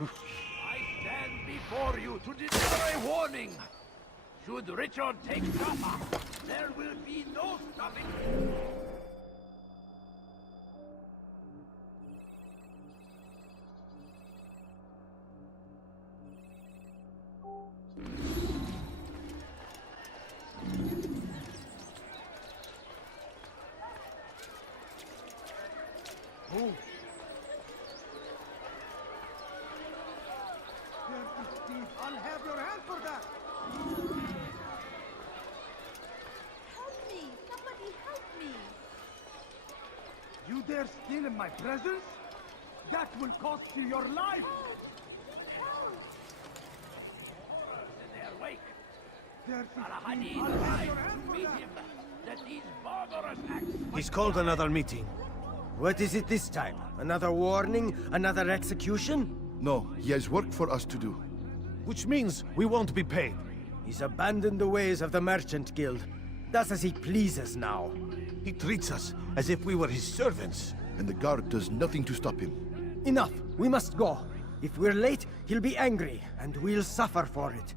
I stand before you to deliver a warning. Should Richard take Tamir, there will be no stopping. Move. I'll have your hand for that! Help me! Somebody help me! You dare steal in my presence? That will cost you your life! Help! In their wake, There's Al-Hadid I'll have your arrived hand to for meet that! him. That these barbarous acts... He's called another meeting. What is it this time? Another warning? Another execution? No, he has work for us to do. Which means we won't be paid. He's abandoned the ways of the Merchant Guild. Does as he pleases now. He treats us as if we were his servants. And the guard does nothing to stop him. Enough! We must go. If we're late, he'll be angry, and we'll suffer for it.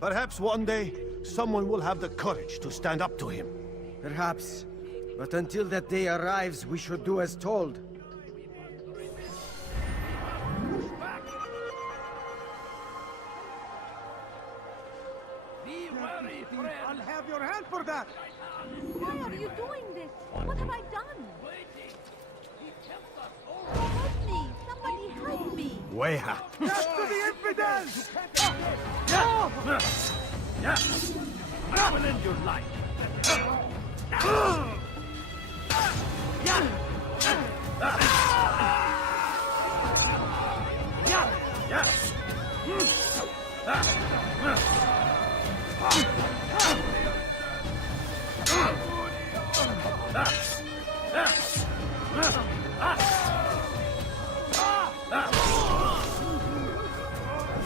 Perhaps one day, someone will have the courage to stand up to him. Perhaps. But until that day arrives, we should do as told. Be wary, friend. I'll have your hand for that! Why are you doing this? What have I done? Waiting. The Templar Help me! Somebody help me! Weha! Death to the infidels! I will end your life.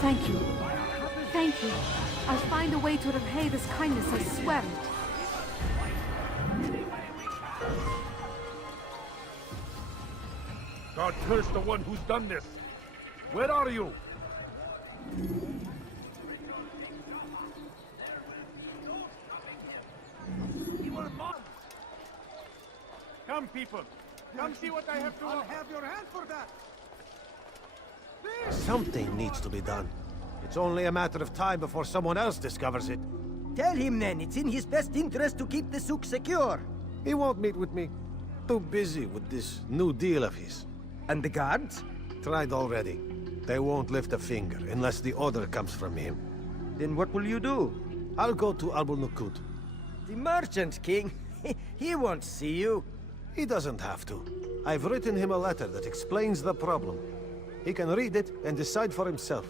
Thank you. Thank you. I'll find a way to repay this kindness, I swear it. God curse the one who's done this. Where are you? Come, people. Come see what I have to I'll offer. have your hand for that! Something needs to be done. It's only a matter of time before someone else discovers it. Tell him then, it's in his best interest to keep the souk secure. He won't meet with me. Too busy with this new deal of his. And the guards? Tried already. They won't lift a finger unless the order comes from him. Then what will you do? I'll go to Abu Nukud. The Merchant King? He won't see you. He doesn't have to. I've written him a letter that explains the problem. He can read it and decide for himself.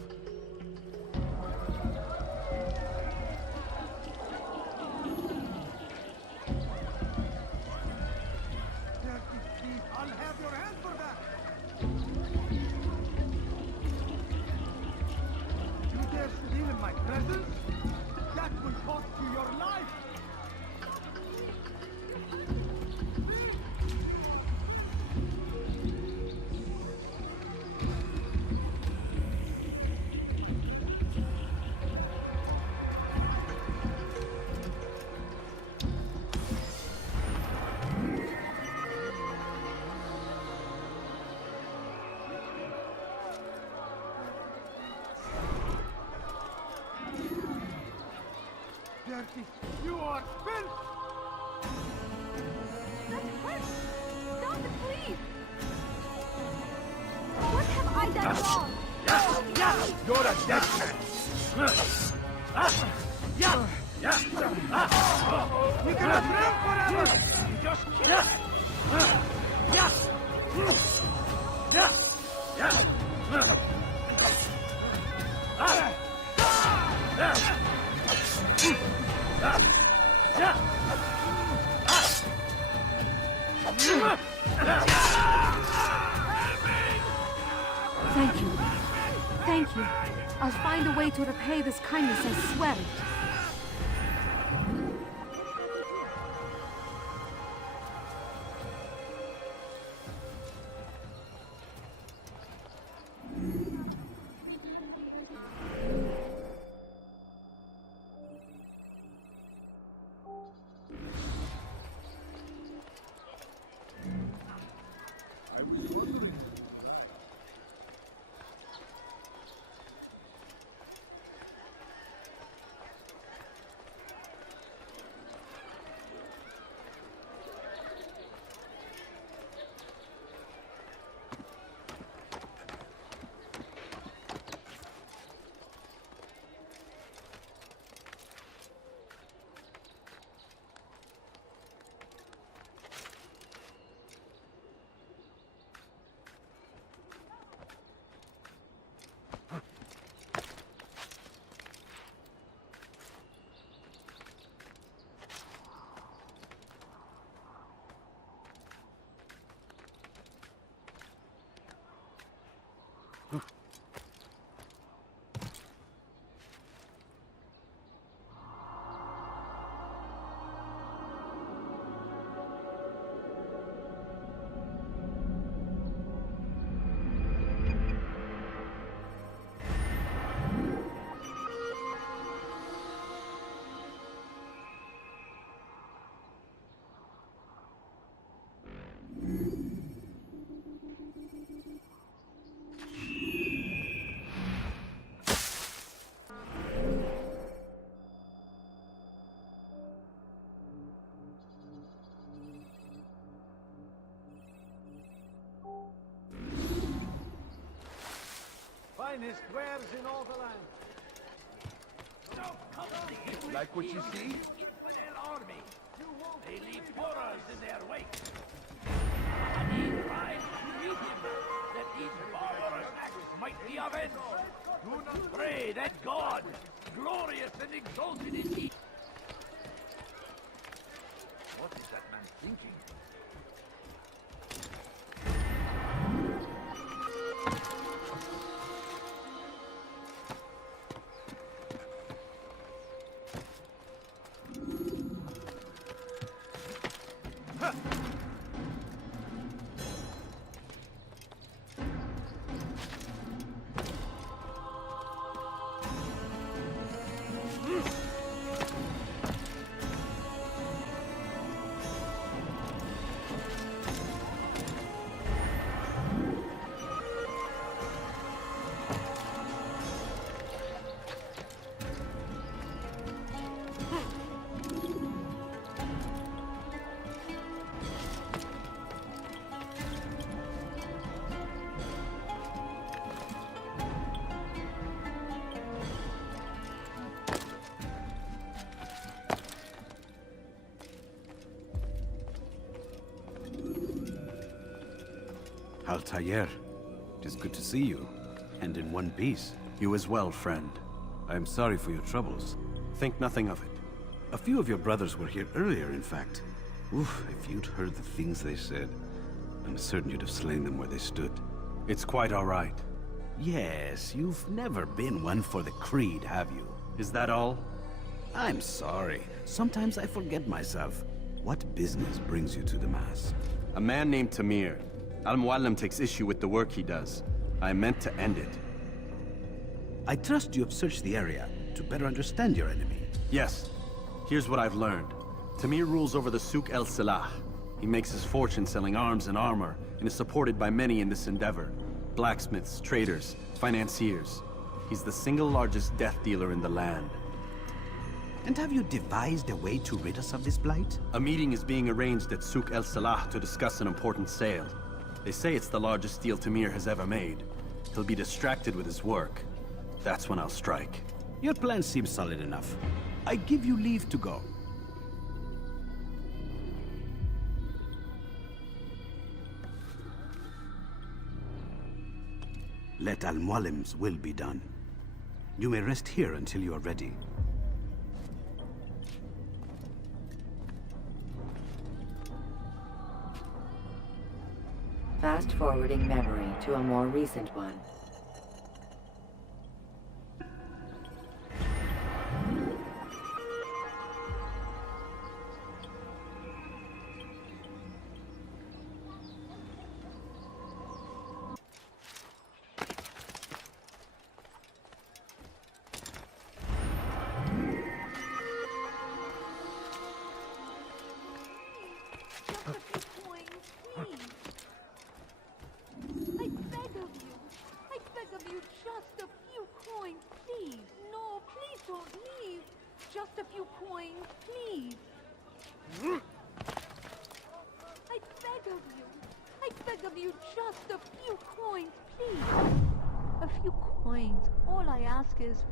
justice! You are filth! That hurts! Stop it, please! What have I done wrong? You're a dead man! We cannot live forever! You just kill! Thank you. Thank you. I'll find a way to repay this kindness, I swear it. Finest wares in all the land. Like what you see? Infidel army. They leave horrors in their wake. And he tries to meet him, that these barbarous acts might be avenged. Do not pray that God, glorious and exalted in me. What is that man thinking? Altaïr, it is good to see you, and in one piece. You as well, friend. I am sorry for your troubles. Think nothing of it. A few of your brothers were here earlier, in fact. Oof, if you'd heard the things they said, I'm certain you'd have slain them where they stood. It's quite all right. Yes, you've never been one for the creed, have you? Is that all? I'm sorry. Sometimes I forget myself. What business brings you to Damascus? A man named Tamir. Al-Muallim takes issue with the work he does. I meant to end it. I trust you have searched the area to better understand your enemy. Yes. Here's what I've learned. Tamir rules over the Souk Al-Silaah. He makes his fortune selling arms and armor, and is supported by many in this endeavor. Blacksmiths, traders, financiers. He's the single largest death dealer in the land. And have you devised a way to rid us of this blight? A meeting is being arranged at Souk Al-Silaah to discuss an important sale. They say it's the largest deal Tamir has ever made. He'll be distracted with his work. That's when I'll strike. Your plan seems solid enough. I give you leave to go. Let Al-Mualim's will be done. You may rest here until you are ready. Fast-forwarding memory to a more recent one.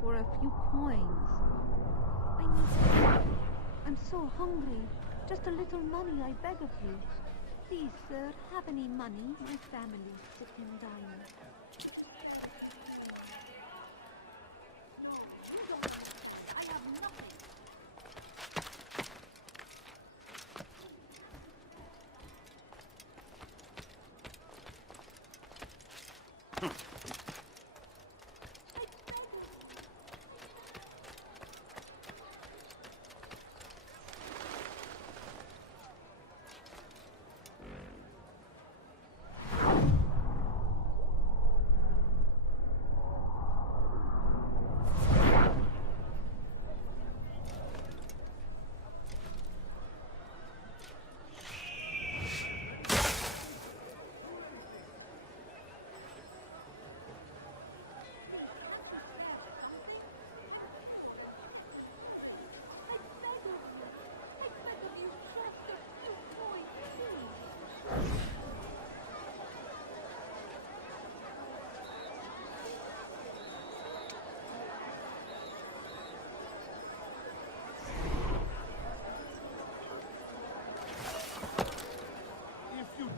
For a few coins. I need... I'm so hungry. Just a little money, I beg of you. Please, sir, have any money? My family's sick and dying. I have nothing.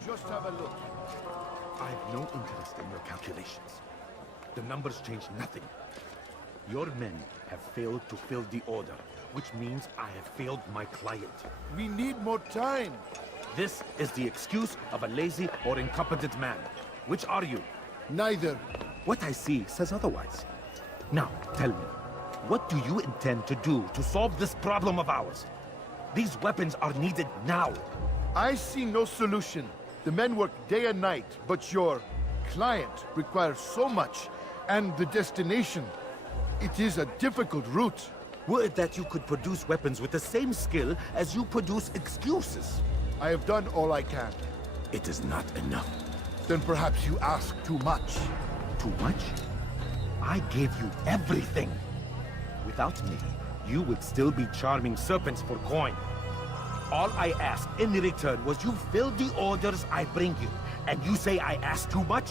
Just have a look. I have no interest in your calculations. The numbers change nothing. Your men have failed to fill the order, which means I have failed my client. We need more time. This is the excuse of a lazy or incompetent man. Which are you? Neither. What I see says otherwise. Now, tell me, what do you intend to do to solve this problem of ours? These weapons are needed now. I see no solution. The men work day and night, but your client requires so much, and the destination. It is a difficult route. Were it that you could produce weapons with the same skill as you produce excuses. I have done all I can. It is not enough. Then perhaps you ask too much. Too much? I gave you everything. Without me, you would still be charming serpents for coin. All I asked in return was you fill the orders I bring you, and you say I asked too much?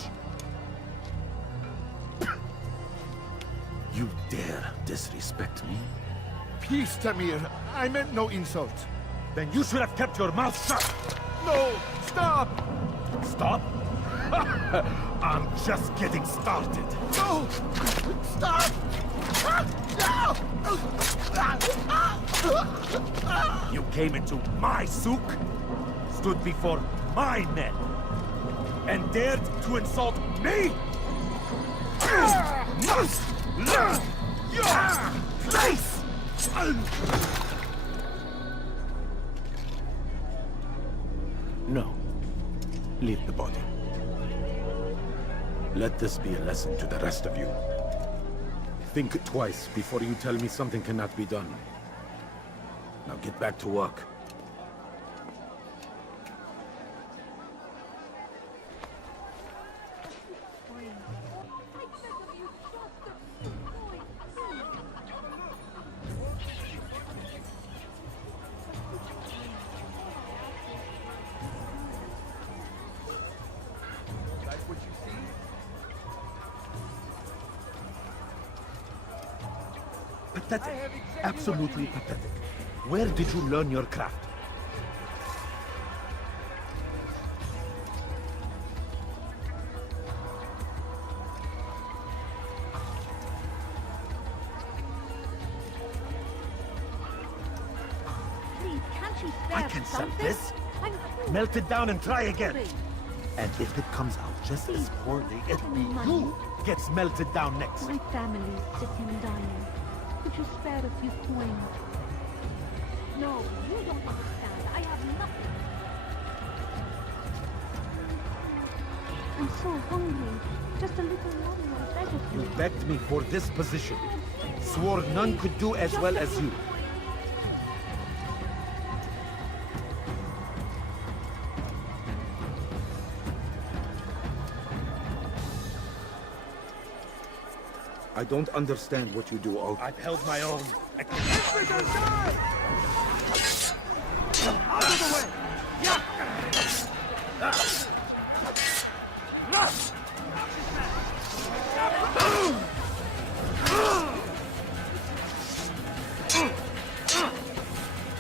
You dare disrespect me? Peace, Tamir. I meant no insult. Then you should have kept your mouth shut! No! Stop! Stop? I'm just getting started. No! Stop! No! You came into my souk, stood before my men, and dared to insult me? You must learn your place! No. Leave the body. Let this be a lesson to the rest of you. Think twice before you tell me something cannot be done. Now get back to work. Pathetic. Absolutely pathetic. Where did you learn your craft? Please, can't you spare I can sell something? this. I'm poor. Melt it down and try again. Hungry. And if it comes out just as Please, poorly, it'll have be any money? you gets melted down next. My family's sick and dying. Could you spare a few coins? No, you don't understand. I have nothing. I'm so hungry. Just a little money, I beg of You you. begged me for this position. Swore none could do as well as you. I don't understand what you do, Oak. I've held my own.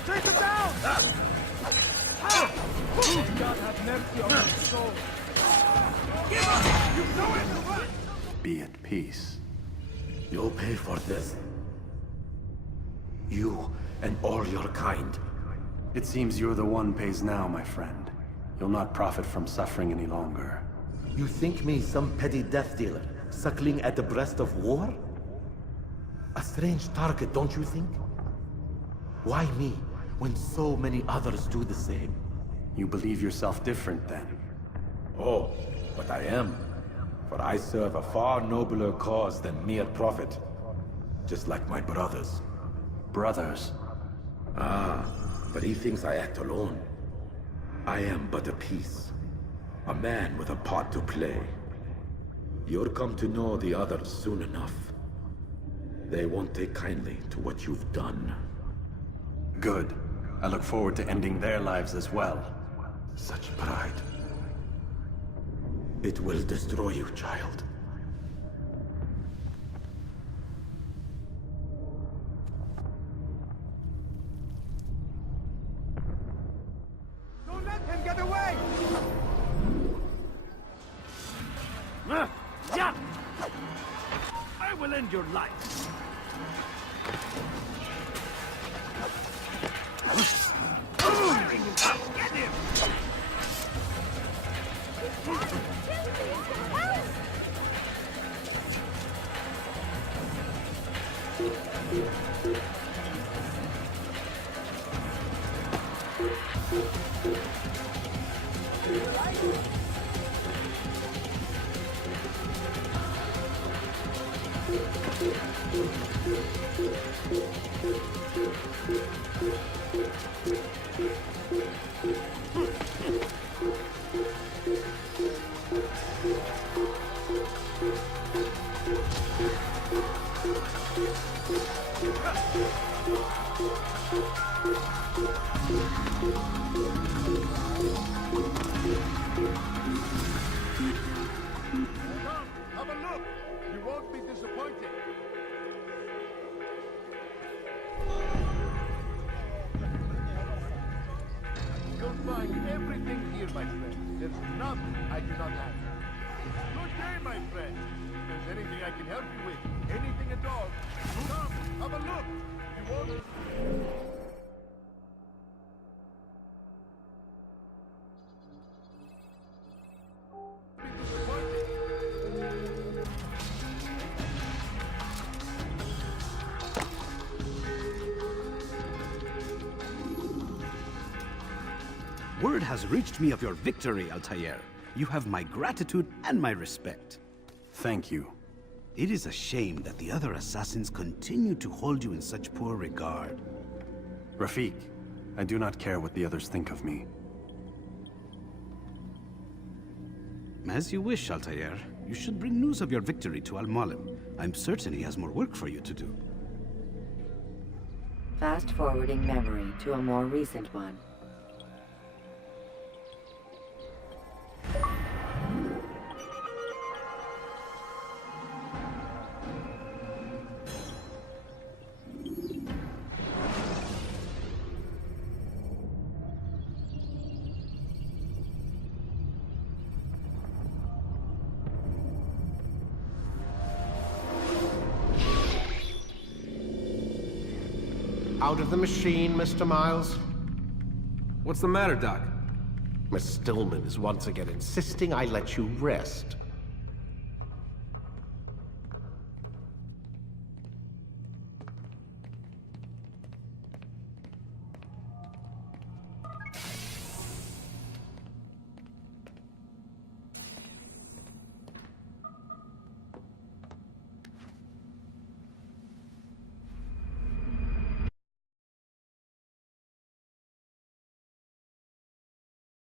Take him down! God have mercy on his soul. Give up! You know it! Be at peace. You'll pay for this. You and all your kind. It seems you're the one pays now, my friend. You'll not profit from suffering any longer. You think me some petty death dealer, suckling at the breast of war? A strange target, don't you think? Why me, when so many others do the same? You believe yourself different, then? Oh, but I am. For I serve a far nobler cause than mere profit. Just like my brothers. Brothers? Ah, but he thinks I act alone. I am but a piece. A man with a part to play. You'll come to know the others soon enough. They won't take kindly to what you've done. Good. I look forward to ending their lives as well. Such pride. It will destroy you, child. Don't let him get away! Yeah! I will end your life. Get him! Have a look! You won't be disappointed. You'll find everything here, my friend. There's nothing I do not have. Good day, my friend. If there's anything I can help you with, anything at all, come, have a look. You won't... Word has reached me of your victory, Altaïr. You have my gratitude and my respect. Thank you. It is a shame that the other assassins continue to hold you in such poor regard. Rafik, I do not care what the others think of me. As you wish, Altaïr. You should bring news of your victory to Al-Malim. I'm certain he has more work for you to do. Fast-forwarding memory to a more recent one. Out of the machine, Mr. Miles. What's the matter, Doc? Miss Stillman is once again insisting I let you rest.